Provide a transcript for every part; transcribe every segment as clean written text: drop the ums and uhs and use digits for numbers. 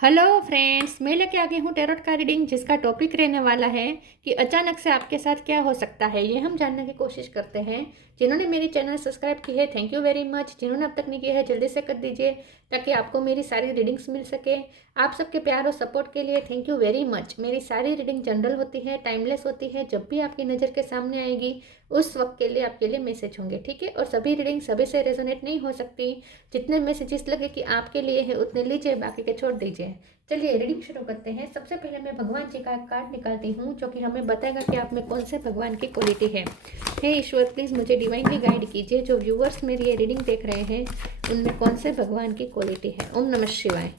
Hello friends, मैं लेके आ गई हूँ टैरोट का रीडिंग जिसका टॉपिक रहने वाला है कि अचानक से आपके साथ क्या हो सकता है। ये हम जानने की कोशिश करते हैं। जिन्होंने मेरी चैनल सब्सक्राइब की है, थैंक यू वेरी मच। जिन्होंने अब तक नहीं किया है, जल्दी से कर दीजिए ताकि आपको मेरी सारी रीडिंग्स मिल सके। आप सबके प्यार और सपोर्ट के लिए थैंक यू वेरी मच। मेरी सारी रीडिंग जनरल होती है, टाइमलेस होती है। जब भी आपकी नज़र के सामने आएगी उस वक्त के लिए आपके लिए मैसेज होंगे, ठीक है। और सभी रीडिंग सभी से रेजोनेट नहीं हो सकती। जितने मैसेजेस लगे कि आपके लिए है उतने लीजिए, बाकी के छोड़ दीजिए। चलिए रीडिंग शुरू करते हैं। सबसे पहले मैं भगवान जी का कार्ड निकालती हूँ जो कि हमें बताएगा कि आप में कौन से भगवान की क्वालिटी है। हे ईश्वर, प्लीज़ मुझे डिवाइनली गाइड कीजिए। जो व्यूअर्स मेरी ये रीडिंग देख रहे हैं उनमें कौन से भगवान की क्वालिटी है। ओम नमः शिवाय।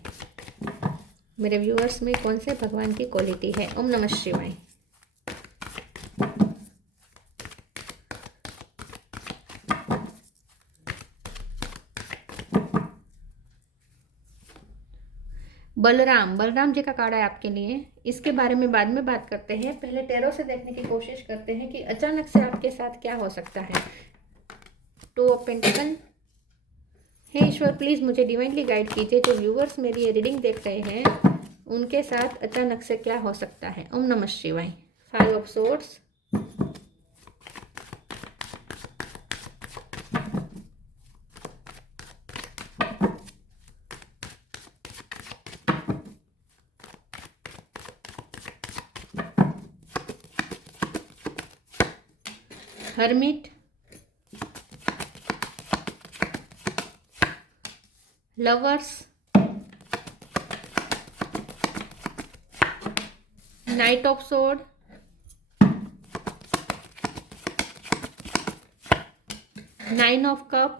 मेरे व्यूअर्स में कौन से भगवान की क्वालिटी है। ओम नमः शिवाय। बलराम, बलराम जी का कार्ड है आपके लिए। इसके बारे में बाद में बात करते हैं। पहले टैरो से देखने की कोशिश करते हैं कि अचानक से आपके साथ क्या हो सकता है। Two of pentacle. हे ईश्वर, प्लीज़ मुझे डिवाइनली गाइड कीजिए। जो व्यूअर्स मेरी ये रीडिंग देख रहे हैं उनके साथ अचानक से क्या हो सकता है। ओम नमः शिवाय। Five of swords, hermit, lovers, knight of sword, nine of cup,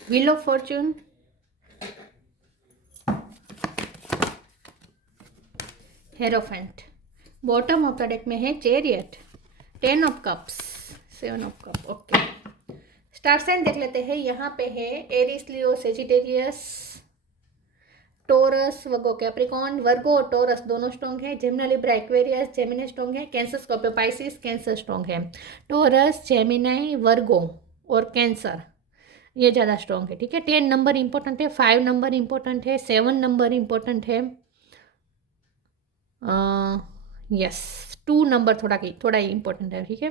wheel of fortune, hierophant. Bottom of the deck में है chariot, ten of cups, seven of cup. Okay, star sign देख लेते हैं। यहाँ पे है Aries, Leo, Sagittarius, Taurus, Virgo, Capricorn. Virgo और Taurus दोनों स्ट्रॉन्ग है। Gemini, Libra, Aquarius, Gemini strong है। Cancer, Scorpio, Pisces, Cancer strong है। टोरस, जेमिनाई, वर्गो और कैंसर ये ज़्यादा स्ट्रॉन्ग है, ठीक है। 10 नंबर इंपॉर्टेंट है, 5 नंबर इंपॉर्टेंट है, 7 नंबर इंपॉर्टेंट है। यस, 2 नंबर थोड़ा ही इंपॉर्टेंट है, ठीक है।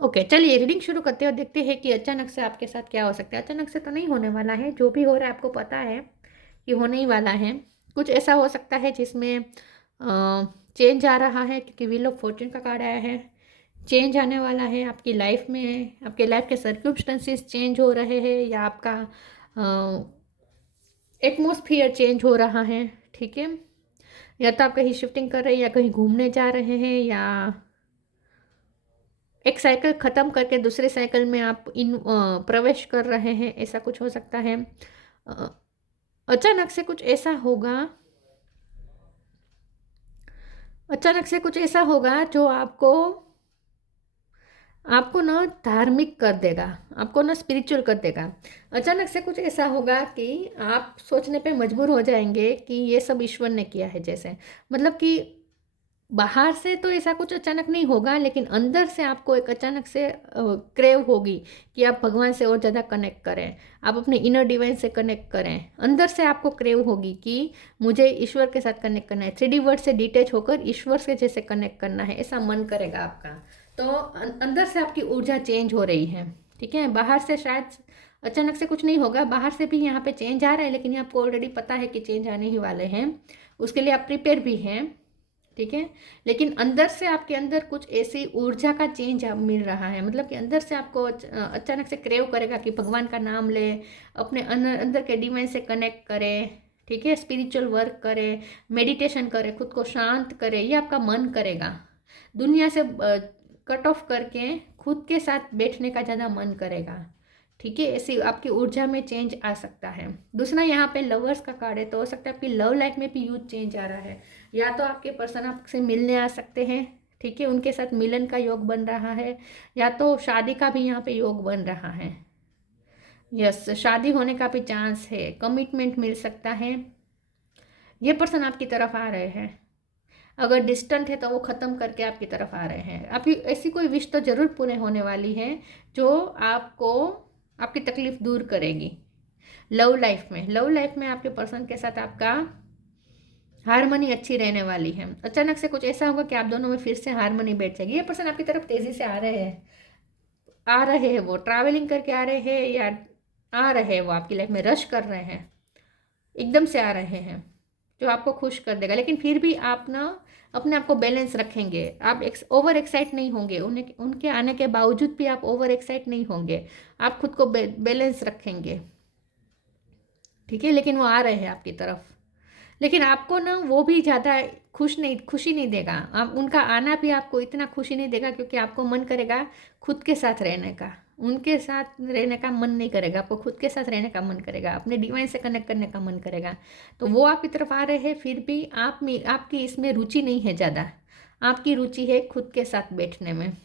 ओके, चलिए रीडिंग शुरू करते हैं और देखते हैं कि अचानक से आपके साथ क्या हो सकता है। अचानक से तो नहीं होने वाला है, जो भी हो रहा है आपको पता है कि होने ही वाला है। कुछ ऐसा हो सकता है जिसमें चेंज आ रहा है क्योंकि व्हील ऑफ फॉर्च्यून का कार्ड आया है। चेंज आने वाला है आपकी लाइफ में। आपके लाइफ के सर्कमस्टेंसेस चेंज हो रहे हैं या आपका एटमॉस्फियर चेंज हो रहा है, ठीक है। या तो आप कहीं शिफ्टिंग कर रहे हैं या कहीं घूमने जा रहे हैं या एक साइकिल ख़त्म करके दूसरे साइकिल में आप प्रवेश कर रहे हैं, ऐसा कुछ हो सकता है। अ, अचानक से कुछ ऐसा होगा, अचानक से कुछ ऐसा होगा जो आपको आपको ना धार्मिक कर देगा, आपको ना स्पिरिचुअल कर देगा। अचानक से कुछ ऐसा होगा कि आप सोचने पे मजबूर हो जाएंगे कि ये सब ईश्वर ने किया है जैसे। मतलब कि बाहर से तो ऐसा कुछ अचानक नहीं होगा, लेकिन अंदर से आपको एक अचानक से क्रेव होगी कि आप भगवान से और ज़्यादा कनेक्ट करें, आप अपने इनर डिवाइन से कनेक्ट करें। अंदर से आपको क्रेव होगी कि मुझे ईश्वर के साथ कनेक्ट करना है, 3D वर्ड से डिटैच होकर ईश्वर से जैसे कनेक्ट करना है, ऐसा मन करेगा आपका। तो अंदर से आपकी ऊर्जा चेंज हो रही है, ठीक है। बाहर से शायद अचानक से कुछ नहीं होगा, बाहर से भी यहाँ पे चेंज आ रहा है, लेकिन ये आपको ऑलरेडी पता है कि चेंज आने ही वाले हैं, उसके लिए आप प्रिपेयर भी हैं, ठीक है। लेकिन अंदर से आपके अंदर कुछ ऐसी ऊर्जा का चेंज मिल रहा है। मतलब कि अंदर से आपको अचानक से क्रेव करेगा कि भगवान का नाम ले, अपने अंदर के डिवाइन से कनेक्ट करें, ठीक है। स्पिरिचुअल वर्क करें, मेडिटेशन करें, खुद को शांत करें, ये आपका मन करेगा। दुनिया से कट ऑफ करके खुद के साथ बैठने का ज़्यादा मन करेगा, ठीक है। ऐसी आपकी ऊर्जा में चेंज आ सकता है। दूसरा यहाँ पे लवर्स का कार्ड है, तो हो सकता है आपकी लव लाइफ में भी ह्यूज चेंज आ रहा है। या तो आपके पर्सन आपसे मिलने आ सकते हैं, ठीक है, उनके साथ मिलन का योग बन रहा है, या तो शादी का भी यहाँ पे योग बन रहा है। यस, शादी होने का भी चांस है, कमिटमेंट मिल सकता है। ये पर्सन आपकी तरफ आ रहे हैं। अगर डिस्टेंट है तो वो ख़त्म करके आपकी तरफ आ रहे हैं। आपकी ऐसी कोई विश तो ज़रूर पूरे होने वाली है जो आपको आपकी तकलीफ़ दूर करेगी। लव लाइफ में आपके पर्सन के साथ आपका हारमोनी अच्छी रहने वाली है। अचानक से कुछ ऐसा होगा कि आप दोनों में फिर से हारमोनी बैठ जाएगी। ये पर्सन आपकी तरफ तेजी से आ रहे हैं, वो ट्रैवलिंग करके आ रहे हैं या आ रहे हैं, वो आपकी लाइफ में रश कर रहे हैं, एकदम से आ रहे हैं, जो आपको खुश कर देगा। लेकिन फिर भी आप ना अपने आप को बैलेंस रखेंगे, आप ओवर एक्साइट नहीं होंगे, उन्हें उनके आने के बावजूद भी आप ओवर एक्साइट नहीं होंगे, आप खुद को बैलेंस रखेंगे, ठीक है। लेकिन वो आ रहे हैं आपकी तरफ, लेकिन आपको ना वो भी ज़्यादा खुशी नहीं देगा। आप उनका आना भी आपको इतना खुशी नहीं देगा, क्योंकि आपको मन करेगा खुद के साथ रहने का, उनके साथ रहने का मन नहीं करेगा, आपको खुद के साथ रहने का मन करेगा, अपने डिवाइन से कनेक्ट करने का मन करेगा। तो वो आपकी तरफ आ रहे हैं, फिर भी आपकी इसमें रुचि नहीं है ज़्यादा, आपकी रुचि है खुद के साथ बैठने में,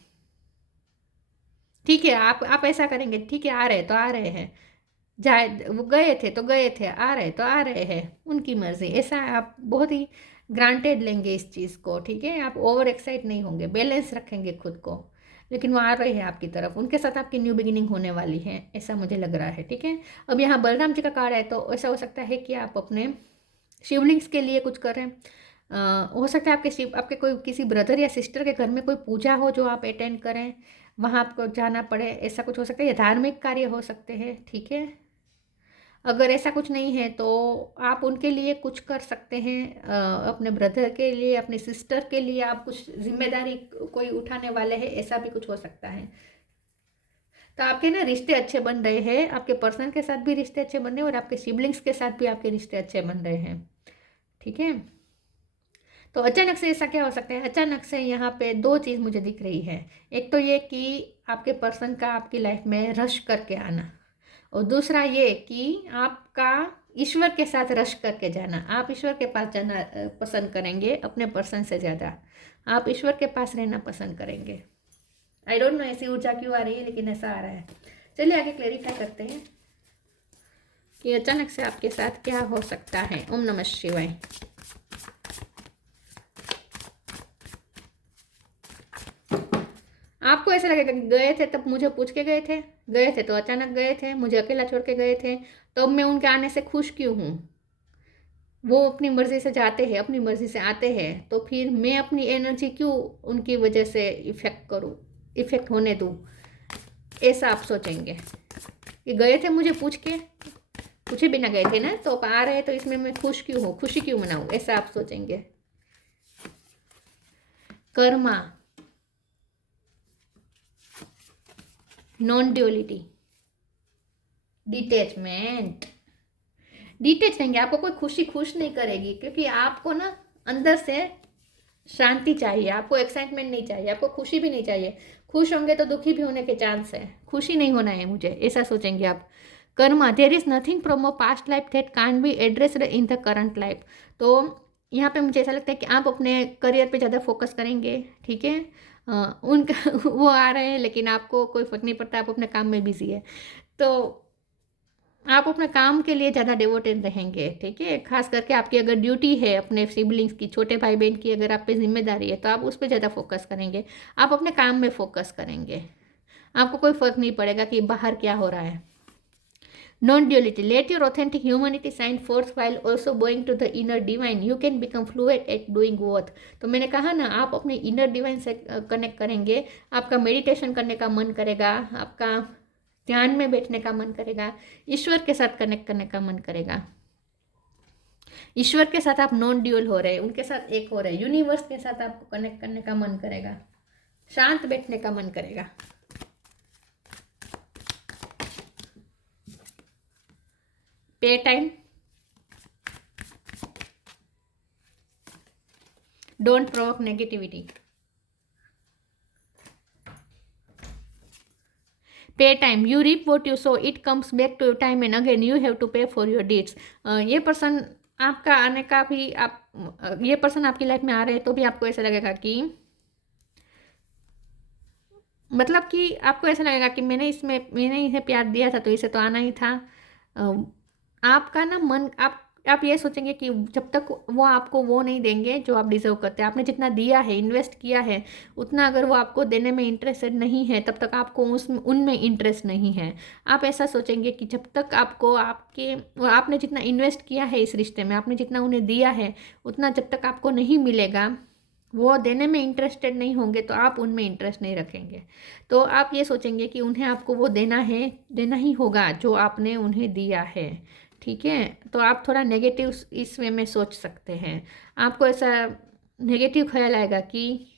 ठीक है। आप ऐसा करेंगे, ठीक है, आ रहे तो आ रहे हैं, जाए वो गए थे तो गए थे, आ रहे तो आ रहे हैं, उनकी मर्जी, ऐसा आप बहुत ही ग्रांटेड लेंगे इस चीज़ को, ठीक है। आप ओवर एक्साइट नहीं होंगे, बैलेंस रखेंगे खुद को। लेकिन वो आ रहे हैं आपकी तरफ, उनके साथ आपकी न्यू बिगिनिंग होने वाली है, ऐसा मुझे लग रहा है, ठीक है। अब यहाँ बलराम जी का कार्ड है, तो ऐसा हो सकता है कि आप अपने शिवलिंग्स के लिए कुछ करें। हो सकता है आपके कोई किसी ब्रदर या सिस्टर के घर में कोई पूजा हो जो आप अटेंड करें, वहाँ आपको जाना पड़े, ऐसा कुछ हो सकता है, या धार्मिक कार्य हो सकते हैं, ठीक है। अगर ऐसा कुछ नहीं है तो आप उनके लिए कुछ कर सकते हैं, अपने ब्रदर के लिए, अपनी सिस्टर के लिए आप कुछ जिम्मेदारी कोई उठाने वाले हैं, ऐसा भी कुछ हो सकता है। तो आपके ना रिश्ते अच्छे बन रहे हैं, आपके पर्सन के साथ भी रिश्ते अच्छे बन रहे हैं, और आपके सिबलिंग्स के साथ भी आपके रिश्ते अच्छे बन रहे हैं, ठीक है। तो अचानक से ऐसा क्या हो सकता है, अचानक से यहाँ पे दो चीज़ मुझे दिख रही है। एक तो ये कि आपके पर्सन का आपकी लाइफ में रश करके आना, और दूसरा ये कि आपका ईश्वर के साथ रश करके जाना। आप ईश्वर के पास जाना पसंद करेंगे अपने पर्सन से ज़्यादा, आप ईश्वर के पास रहना पसंद करेंगे। आई डोंट नो ऐसी ऊर्जा क्यों आ रही है, लेकिन ऐसा आ रहा है। चलिए आगे क्लेरिफाई करते हैं कि अचानक से आपके साथ क्या हो सकता है। ओम नमः शिवाय। आपको ऐसा लगेगा कि गए थे तब मुझे पूछ के गए थे तो अचानक गए थे, मुझे अकेला छोड़ के गए थे, तो अब मैं उनके आने से खुश क्यों हूँ। वो अपनी मर्ज़ी से जाते हैं, अपनी मर्ज़ी से आते हैं, तो फिर मैं अपनी एनर्जी क्यों उनकी वजह से इफ़ेक्ट होने दूँ, ऐसा आप सोचेंगे। कि गए थे मुझे पूछे बिना गए थे ना, तो अब आ रहे हैं तो इसमें मैं खुश क्यों हूँ, खुशी क्यों मनाऊँ, ऐसा आप सोचेंगे। कर्मा, नॉन ड्यूअलिटी, डिटेच रहेंगे। आपको कोई खुश नहीं करेगी, क्योंकि आपको ना अंदर से शांति चाहिए, आपको एक्साइटमेंट नहीं चाहिए, आपको खुशी भी नहीं चाहिए। खुश होंगे तो दुखी भी होने के चांस है, खुशी नहीं होना है मुझे, ऐसा सोचेंगे आप। Karma, there is nothing from a past life that can't be addressed in the current life. तो यहाँ पे मुझे ऐसा लगता है कि आप अपने करियर पे ज़्यादा फोकस करेंगे, ठीक है। उनका वो आ रहे हैं, लेकिन आपको कोई फर्क नहीं पड़ता, आप अपने काम में बिजी है, तो आप अपने काम के लिए ज़्यादा डिवोटेड रहेंगे, ठीक है। खास करके आपकी अगर ड्यूटी है अपने सिबलिंग्स की, छोटे भाई बहन की अगर आप पे जिम्मेदारी है, तो आप उस पर ज़्यादा फोकस करेंगे, आप अपने काम में फोकस करेंगे, आपको कोई फर्क नहीं पड़ेगा कि बाहर क्या हो रहा है। Non duality, let your authentic humanity shine forth while also going to the inner divine, you can become fluent at doing both. तो मैंने कहा ना, आप अपने इनर डिवाइन से कनेक्ट करेंगे, आपका मेडिटेशन करने का मन करेगा, आपका ध्यान में बैठने का मन करेगा, ईश्वर के साथ कनेक्ट करने का मन करेगा। ईश्वर के साथ आप नॉन ड्यूअल हो रहे हैं, उनके साथ एक हो रहे हैं, यूनिवर्स के साथ आपको कनेक्ट करने का मन करेगा, शांत बैठने का मन करेगा। Pay time, don't provoke negativity. Pay time, you reap what you sow, it comes back to time and again, you have to pay for your deeds. ये पर्सन आपका आने का भी ये पर्सन आपकी लाइफ में आ रहे हैं तो भी आपको ऐसा लगेगा कि, मतलब कि आपको ऐसा लगेगा कि मैंने इसे प्यार दिया था तो इसे तो आना ही था। आपका ना मन, आप आप ये सोचेंगे कि जब तक वो आपको वो नहीं देंगे जो आप डिज़र्व करते हैं, आपने जितना दिया है, इन्वेस्ट किया है, उतना अगर वो आपको देने में इंटरेस्टेड नहीं है, तब तक आपको उनमें इंटरेस्ट नहीं है। आप ऐसा सोचेंगे कि जब तक आपको आपने जितना इन्वेस्ट किया है इस रिश्ते में, आपने जितना उन्हें दिया है, उतना जब तक आपको नहीं मिलेगा, वो देने में इंटरेस्टेड नहीं होंगे, तो आप उनमें इंटरेस्ट नहीं रखेंगे। तो आप ये सोचेंगे कि उन्हें आपको वो देना ही होगा जो आपने उन्हें दिया है। ठीक है, तो आप थोड़ा नेगेटिव इस वे में सोच सकते हैं। आपको ऐसा नेगेटिव ख्याल आएगा कि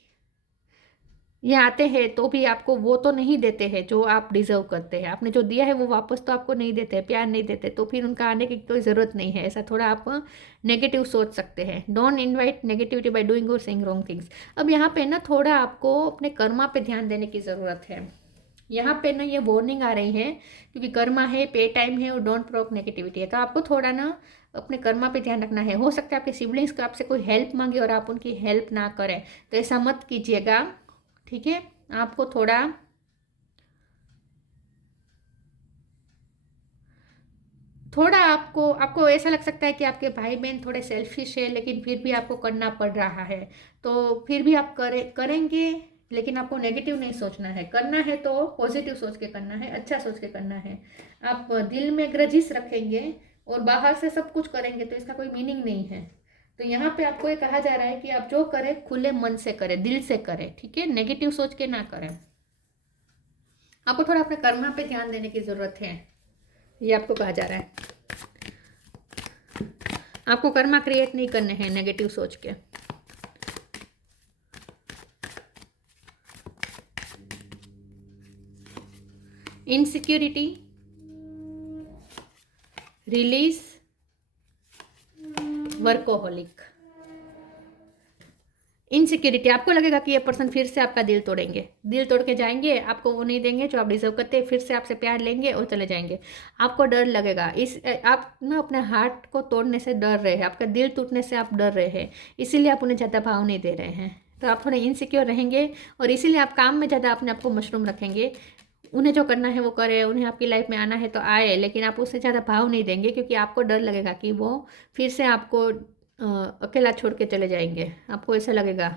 ये आते हैं तो भी आपको वो तो नहीं देते हैं जो आप डिजर्व करते हैं, आपने जो दिया है वो वापस तो आपको नहीं देते, प्यार नहीं देते, तो फिर उनका आने की कोई ज़रूरत नहीं है। ऐसा थोड़ा आप नेगेटिव सोच सकते हैं। Don't invite negativity by doing और सेइंग रॉन्ग थिंग्स। अब यहाँ पे ना थोड़ा आपको अपने कर्मा पे ध्यान देने की ज़रूरत है। यहाँ पे ना ये वार्निंग आ रही है, क्योंकि कर्मा है, पे टाइम है और डोंट प्रोक नेगेटिविटी है, तो आपको थोड़ा ना अपने कर्मा पे ध्यान रखना है। हो सकता है आपके सिबलिंग्स का आपसे कोई हेल्प मांगे और आप उनकी हेल्प ना करें, तो ऐसा मत कीजिएगा। ठीक है, आपको थोड़ा आपको आपको ऐसा लग सकता है कि आपके भाई बहन थोड़े सेल्फिश है, लेकिन फिर भी आपको करना पड़ रहा है, तो फिर भी आप करेंगे, लेकिन आपको नेगेटिव नहीं सोचना है। करना है तो पॉजिटिव सोच के करना है, अच्छा सोच के करना है। आप दिल में ग्रजिस रखेंगे और बाहर से सब कुछ करेंगे तो इसका कोई मीनिंग नहीं है। तो यहाँ पे आपको ये कहा जा रहा है कि आप जो करें खुले मन से करें, दिल से करें। ठीक है, नेगेटिव सोच के ना करें। आपको थोड़ा अपने कर्मा पे ध्यान देने की जरूरत है, ये आपको कहा जा रहा है। आपको कर्मा क्रिएट नहीं करने हैं नेगेटिव सोच के। Insecurity, release, workaholic. इनसिक्योरिटी, आपको लगेगा कि ये पर्सन फिर से आपका दिल तोड़ेंगे, दिल तोड़ के जाएंगे, आपको वो नहीं देंगे जो आप डिजर्व करते हैं, फिर से आपसे प्यार लेंगे और चले जाएंगे। आपको डर लगेगा, आप ना अपने हार्ट को तोड़ने से डर रहे हैं, आपका दिल टूटने से आप डर रहे हैं, इसीलिए आप उन्हें ज़्यादा भाव नहीं दे रहे हैं। तो आप थोड़े इनसिक्योर रहेंगे और इसीलिए आप काम में ज़्यादा अपने आप को मशरूम रखेंगे। उन्हें जो करना है वो करे, उन्हें आपकी लाइफ में आना है तो आए, लेकिन आप उससे ज़्यादा भाव नहीं देंगे, क्योंकि आपको डर लगेगा कि वो फिर से आपको अकेला छोड़ के चले जाएंगे, आपको ऐसा लगेगा।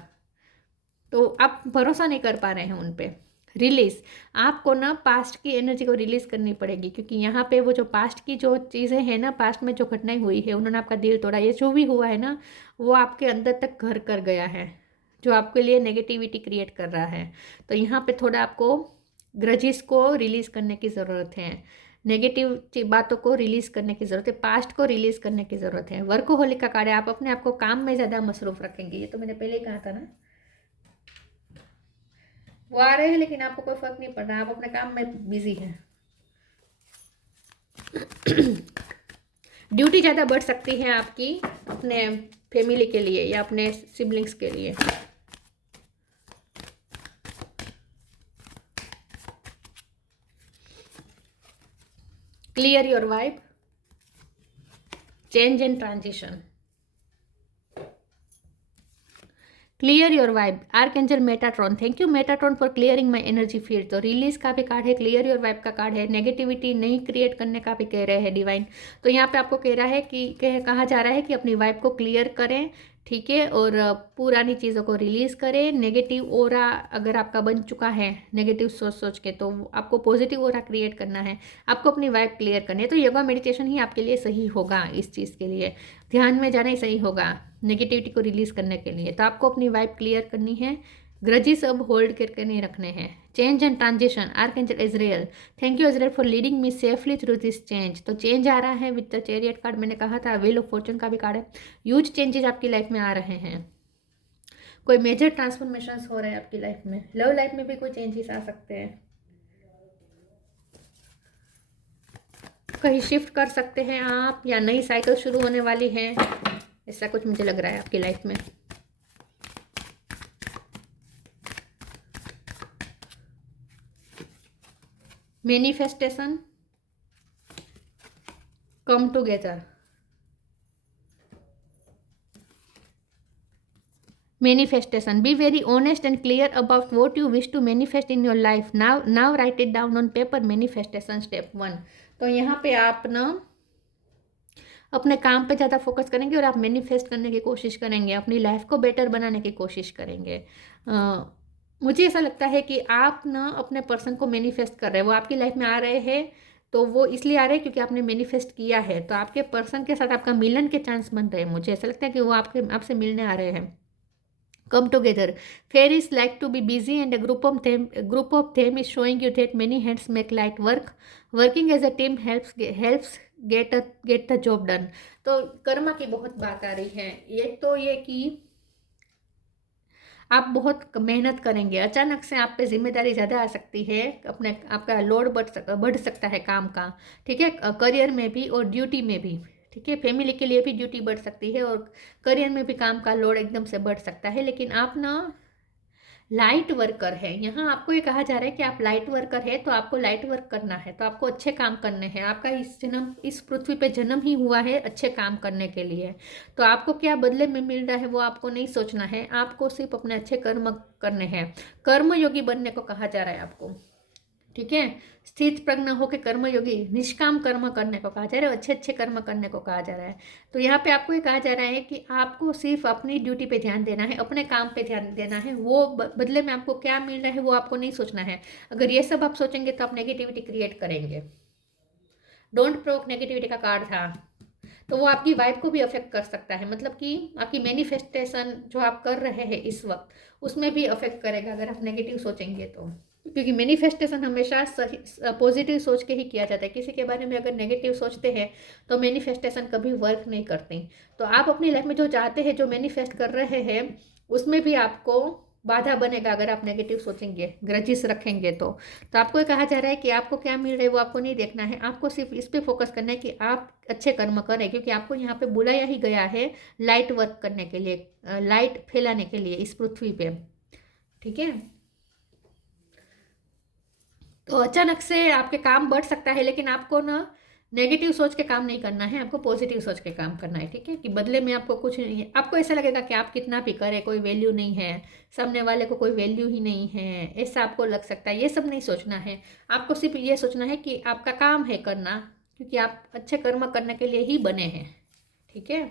तो आप भरोसा नहीं कर पा रहे हैं उन पे। रिलीज, आपको ना पास्ट की एनर्जी को रिलीज करनी पड़ेगी, क्योंकि यहाँ पे वो जो पास्ट की जो चीज़ें हैं ना, पास्ट में जो घटनाएं हुई है, उन्होंने आपका दिल तोड़ा, ये जो भी हुआ है ना, वो आपके अंदर तक घर कर गया है, जो आपके लिए नेगेटिविटी क्रिएट कर रहा है। तो यहाँ पे थोड़ा आपको ग्रजिस को रिलीज करने की ज़रूरत है, नेगेटिव बातों को रिलीज करने की ज़रूरत है, पास्ट को रिलीज करने की ज़रूरत है। वर्कोहोलिक का कार्य, आप अपने आप को काम में ज़्यादा मसरूफ रखेंगे, ये तो मैंने पहले ही कहा था ना। वो आ रहे हैं लेकिन आपको कोई फर्क नहीं पड़ रहा, आप अपने काम में बिजी हैं। ड्यूटी ज़्यादा बढ़ सकती है आपकी अपने फैमिली के लिए या अपने सिबलिंग्स के लिए। Clear your vibe, change and transition. Clear your vibe, archangel Metatron, thank you Metatron for clearing my energy field. तो रिलीज का भी कार्ड है, क्लियर योर वाइब का कार्ड है, नेगेटिविटी नहीं क्रिएट करने का भी कह रहे हैं डिवाइन। तो यहाँ पे आपको कह रहा है कि कहा जा रहा है कि अपनी वाइब को क्लियर करें, ठीक है, और पुरानी चीज़ों को रिलीज़ करें। नेगेटिव ओरा अगर आपका बन चुका है नेगेटिव सोच के, तो आपको पॉजिटिव ओरा क्रिएट करना है, आपको अपनी वाइब क्लियर करनी है। तो योगा मेडिटेशन ही आपके लिए सही होगा, इस चीज़ के लिए ध्यान में जाना ही सही होगा नेगेटिविटी को रिलीज़ करने के लिए। तो आपको अपनी वाइब क्लियर करनी है, ग्रजिस अब होल्ड करके नहीं रखने हैं। Change and transition, archangel Israel, thank you Israel for leading me safely through this change. तो चेंज आ रहा है विद द चैरियट कार्ड, मैंने कहा था व्हील ऑफ फॉर्चून का भी कार्ड है। ह्यूज चेंजेस आपकी लाइफ में आ रहे हैं, कोई मेजर ट्रांसफॉर्मेशन हो रहे हैं आपकी लाइफ में। लव लाइफ में भी कोई चेंजेस आ सकते हैं, कहीं शिफ्ट कर सकते हैं आप, या नई साइकिल शुरू होने वाली है, ऐसा कुछ मुझे लग रहा है आपकी लाइफ में। Manifestation, come together, manifestation, be very honest and clear about what you wish to manifest in your life. Now write it down on paper. Manifestation step 1। तो यहाँ पे आप ना अपने काम पे ज़्यादा फोकस करेंगे और आप मैनिफेस्ट करने की कोशिश करेंगे, अपनी लाइफ को बेटर बनाने की कोशिश करेंगे। मुझे ऐसा लगता है कि आप ना अपने पर्सन को मैनिफेस्ट कर रहे हैं, वो आपकी लाइफ में आ रहे हैं, तो वो इसलिए आ रहे हैं क्योंकि आपने मैनिफेस्ट किया है, तो आपके पर्सन के साथ आपका मिलन के चांस बन रहे हैं। मुझे ऐसा लगता है कि वो आपसे मिलने आ रहे हैं। Come together. Fairies like to be busy, and a group of them is showing you that many hands make light work. Working as a team helps get the job done. तो कर्मा की बहुत बात आ रही है। एक तो ये कि आप बहुत मेहनत करेंगे, अचानक से आप पे जिम्मेदारी ज़्यादा आ सकती है, आपका लोड बढ़ सकता है काम का, ठीक है, करियर में भी और ड्यूटी में भी, ठीक है, फैमिली के लिए भी ड्यूटी बढ़ सकती है और करियर में भी काम का लोड एकदम से बढ़ सकता है। लेकिन आप ना लाइट वर्कर है, यहाँ आपको ये कहा जा रहा है कि आप लाइट वर्कर है, तो आपको लाइट वर्क करना है, तो आपको अच्छे काम करने हैं। आपका इस पृथ्वी पे जन्म ही हुआ है अच्छे काम करने के लिए। तो आपको क्या बदले में मिल रहा है वो आपको नहीं सोचना है, आपको सिर्फ अपने अच्छे कर्म करने हैं। कर्मयोगी बनने को कहा जा रहा है आपको, ठीक है, स्थित प्रज्ञ होकर कर्मयोगी निष्काम कर्म करने को कहा जा रहा है, अच्छे अच्छे कर्म करने को कहा जा रहा है। तो यहाँ पे आपको ये कहा जा रहा है कि आपको सिर्फ अपनी ड्यूटी पे ध्यान देना है, अपने काम पे ध्यान देना है, वो बदले में आपको क्या मिल रहा है वो आपको नहीं सोचना है। अगर ये सब आप सोचेंगे तो आप नेगेटिविटी क्रिएट करेंगे। डोंट प्रोक नेगेटिविटी का कार्ड था, तो वो आपकी वाइब को भी अफेक्ट कर सकता है, मतलब कि आपकी मैनिफेस्टेशन जो आप कर रहे हैं इस वक्त उसमें भी अफेक्ट करेगा अगर आप नेगेटिव सोचेंगे तो। क्योंकि मैनिफेस्टेशन हमेशा पॉजिटिव सोच के ही किया जाता है। किसी के बारे में अगर नेगेटिव सोचते हैं तो मैनिफेस्टेशन कभी वर्क नहीं करती। तो आप अपनी लाइफ में जो चाहते हैं, जो मैनिफेस्ट कर रहे हैं, उसमें भी आपको बाधा बनेगा अगर आप नेगेटिव सोचेंगे, ग्रजिस रखेंगे तो आपको ये कहा जा रहा है कि आपको क्या मिल रहा है वो आपको नहीं देखना है, आपको सिर्फ इस पे फोकस करना है कि आप अच्छे कर्म करें, क्योंकि आपको यहाँ पे बुलाया ही गया है लाइट वर्क करने के लिए, लाइट फैलाने के लिए इस पृथ्वी पे, ठीक है। तो अचानक से आपके काम बढ़ सकता है, लेकिन आपको ना नेगेटिव सोच के काम नहीं करना है, आपको पॉजिटिव सोच के काम करना है, ठीक है, कि बदले में आपको कुछ नहीं है। आपको ऐसा लगेगा कि आप कितना भी करें कोई वैल्यू नहीं है, सामने वाले को कोई वैल्यू ही नहीं है, ऐसा आपको लग सकता है। ये सब नहीं सोचना है, आपको सिर्फ ये सोचना है कि आपका काम है करना, क्योंकि आप अच्छे कर्म करने के लिए ही बने हैं, ठीक है।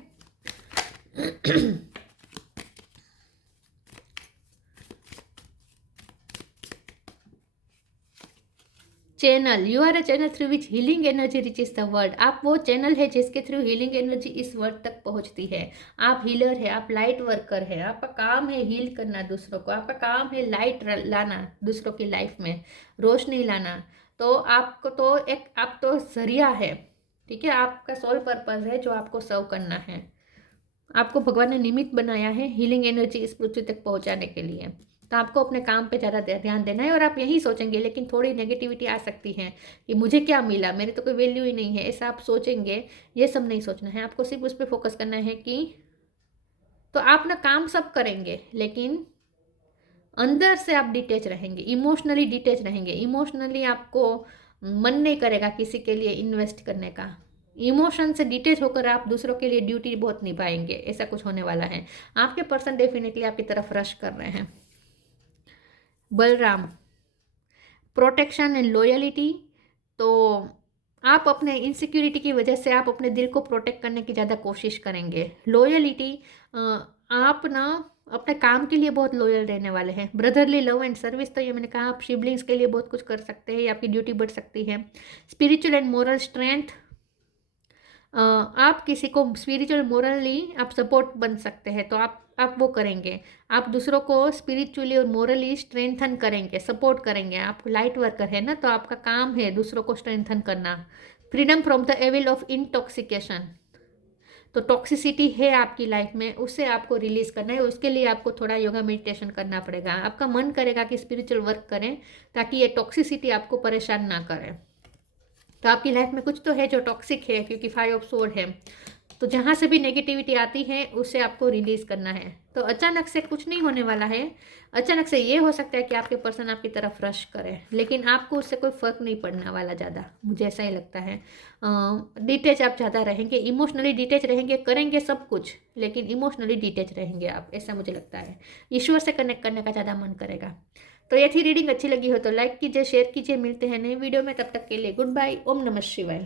Channel, you are a channel through which healing energy reaches the world. आप वो चैनल है जिसके थ्रू हीलिंग एनर्जी इस वर्ल्ड तक पहुंचती है। आप हीलर है, आप लाइट वर्कर है, आपका काम है हील करना दूसरों को, आपका काम है लाइट लाना दूसरों की लाइफ में, रोशनी लाना। तो आपको तो आप तो जरिया है, ठीक है, आपका सोल पर्पज है जो आपको सर्व करना है। आपको भगवान ने निमित्त बनाया है हीलिंग एनर्जी इस पृथ्वी तक पहुंचाने के लिए। तो आपको अपने काम पे ज़्यादा ध्यान देना है और आप यही सोचेंगे, लेकिन थोड़ी नेगेटिविटी आ सकती है कि मुझे क्या मिला, मेरे तो कोई वैल्यू ही नहीं है, ऐसा आप सोचेंगे। ये सब नहीं सोचना है, आपको सिर्फ उस पर फोकस करना है कि तो आप ना काम सब करेंगे, लेकिन अंदर से आप डिटेच रहेंगे, इमोशनली डिटेच रहेंगे। इमोशनली आपको मन नहीं करेगा किसी के लिए इन्वेस्ट करने का। इमोशन से डिटेच होकर आप दूसरों के लिए ड्यूटी बहुत निभाएंगे, ऐसा कुछ होने वाला है। आपके पर्सन डेफिनेटली आपकी तरफ रश कर रहे हैं। Balram, protection and loyalty. तो आप अपने इनसिक्योरिटी की वजह से आप अपने दिल को प्रोटेक्ट करने की ज़्यादा कोशिश करेंगे। लॉयलिटी, आप ना अपने काम के लिए बहुत लॉयल रहने वाले हैं। ब्रदरली लव एंड सर्विस, तो ये मैंने कहा आप सिबलिंग्स के लिए बहुत कुछ कर सकते हैं, आपकी ड्यूटी बढ़ सकती है। स्पिरिचुअल एंड मोरल स्ट्रेंथ, आप किसी को स्पिरिचुअल मोरली आप सपोर्ट बन सकते हैं, तो आप वो करेंगे। आप दूसरों को स्पिरिचुअली और मोरली स्ट्रेंथन करेंगे, सपोर्ट करेंगे। आप लाइट वर्कर है ना, तो आपका काम है दूसरों को स्ट्रेंथन करना। Freedom from the evil of intoxication, तो टॉक्सिसिटी है आपकी लाइफ में, उससे आपको रिलीज करना है। उसके लिए आपको थोड़ा योगा मेडिटेशन करना पड़ेगा। आपका मन करेगा कि स्पिरिचुअल वर्क करें ताकि ये टॉक्सिसिटी आपको परेशान ना करे। तो आपकी लाइफ में कुछ तो है जो टॉक्सिक है, क्योंकि 5 ऑफ सोर्ड है। तो जहाँ से भी नेगेटिविटी आती है उसे आपको रिलीज करना है। तो अचानक से कुछ नहीं होने वाला है। अचानक से ये हो सकता है कि आपके पर्सन आपकी तरफ रश करे, लेकिन आपको उससे कोई फर्क नहीं पड़ने वाला ज़्यादा, मुझे ऐसा ही लगता है। डिटेच आप ज़्यादा रहेंगे, इमोशनली डिटेच रहेंगे, करेंगे सब कुछ लेकिन इमोशनली डिटेच रहेंगे आप, ऐसा मुझे लगता है। ईश्वर से कनेक्ट करने का ज़्यादा मन करेगा। तो ये थी रीडिंग, अच्छी लगी हो तो लाइक कीजिए, शेयर कीजिए। मिलते हैं नई वीडियो में, तब तक के लिए गुड बाय। ओम नमः शिवाय।